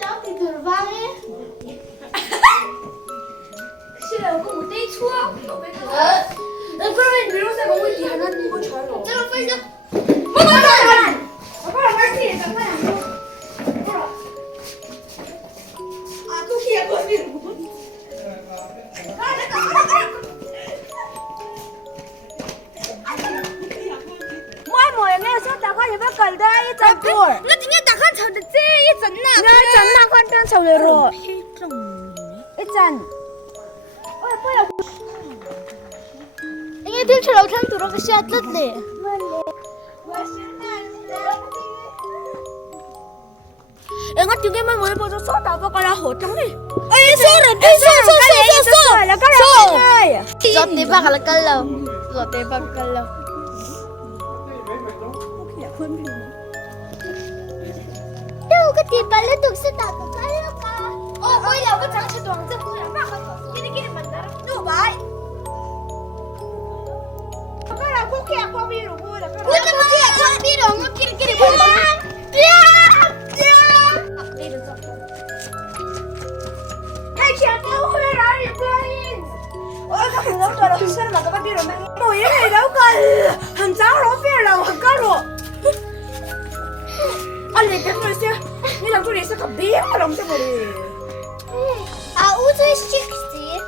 Đó thì thử vai ấy. 싫어요. 그거 못 돼. 추워. 그러면 미로세 먹고 있지. 하나 이거 잘 넣어. 자, 빨리 자. 아빠랑 같이 잠깐. 아, 또 키야 거기. mỗi mỗi nghe số ta coi bắt cần đây chân tuổi nó chỉ nghe ta khăn chờ được chứ. 이 쩐나. nghe chân na con chân sầu lừa rồi ít chân ôi bây giờ 이게 들처럼 참 들어가 시작했네. em ngắt tiếng em mới bao giờ số ta bắt là hổ trống đi ê số rồi ê số là cái này giọt tế bạc là cân lầu giọt tế bạc cân lầu đâu cái tiền bạc liên tục sẽ tạo một cái đâu cả ôi là cái trắng chỉ toàn dân tôi là bạc không cái này mình đã đủ bài cái là quốc kia qua bi rồi vui là cái 왜 나 그게 안 빌어 뭐 끼리끼리 보자 hay chèo tiêu khuya ra đi lên ôi các thằng đâu rồi sao mà các bạn biết rồi mang mùi này đâu cần thằng cháu nó biết là thằng cá rồi anh này cái người xưa như là tôi đi sẽ gặp biết mà đồng cho mày 아 우주 시키지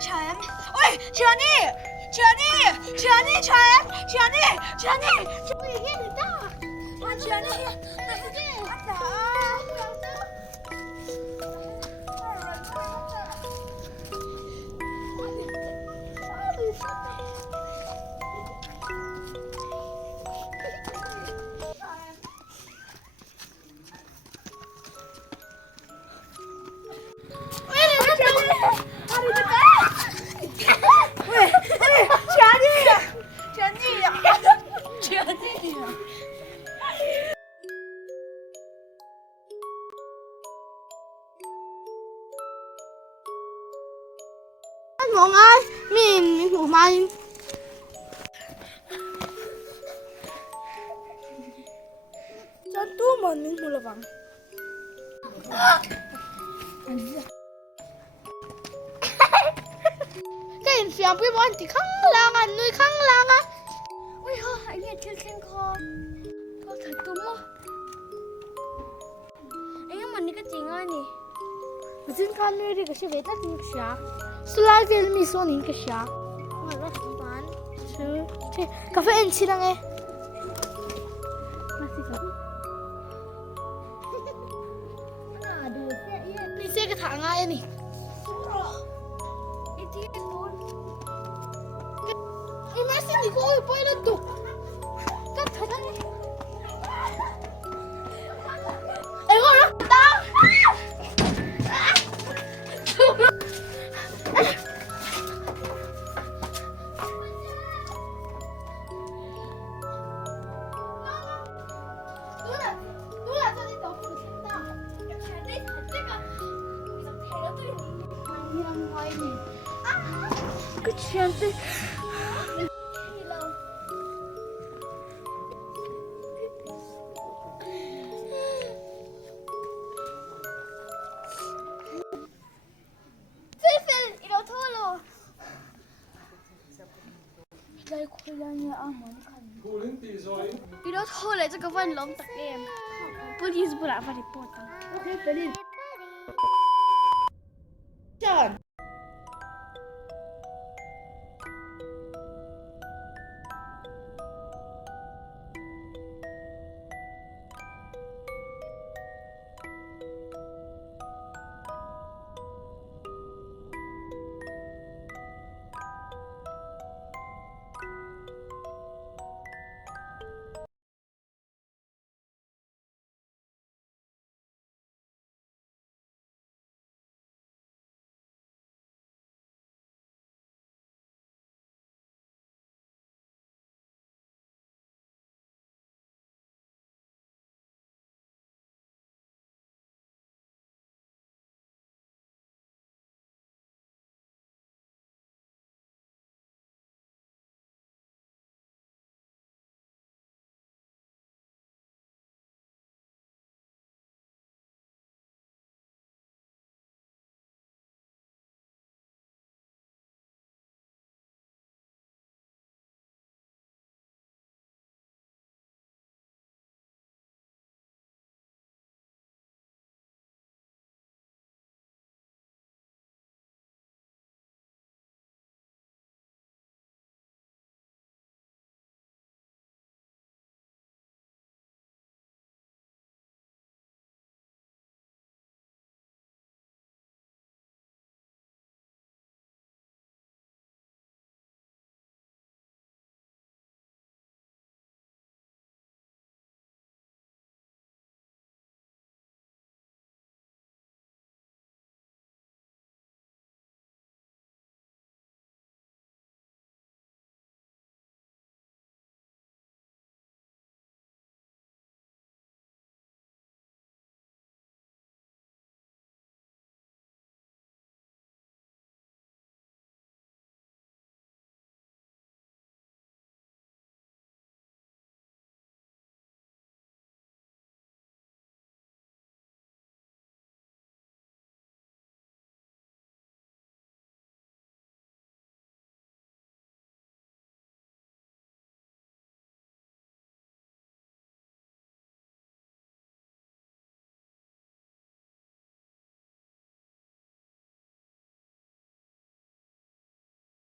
참, ôi, 지연이, 지연이, 지연이, 참, 지연이, 지연이, 이게 됐다 아, 지연이, 나 그게, 맞다. 뭔가 민 고마임 짠 또 먹는 걸로 봐. cái hình phiền với bọn thì khăng lang à nuôi khăng lang à ôi hơ anh nghe trên khen kho có thật đúng không anh em mình đi cái chuyện ai nè 무슨 카메라가 시 왜 따지는 것이야 슬라이드 미소는 것이야 뭐라 이반 저 카페 엔치랑 해 하나 둘셋 니 세게 당하해 니 이 말씀 이거 빨리 또 깜짝이야 이거를 딱 누나 저기 너무 좋다 잘돼 자체가 여기서 배려드리는 아니랑 와인이 그치 않대. 필필 이러 토로 đây 고양이 이러 토래 저거 반 롬딱 게임 police bula phải report 짠.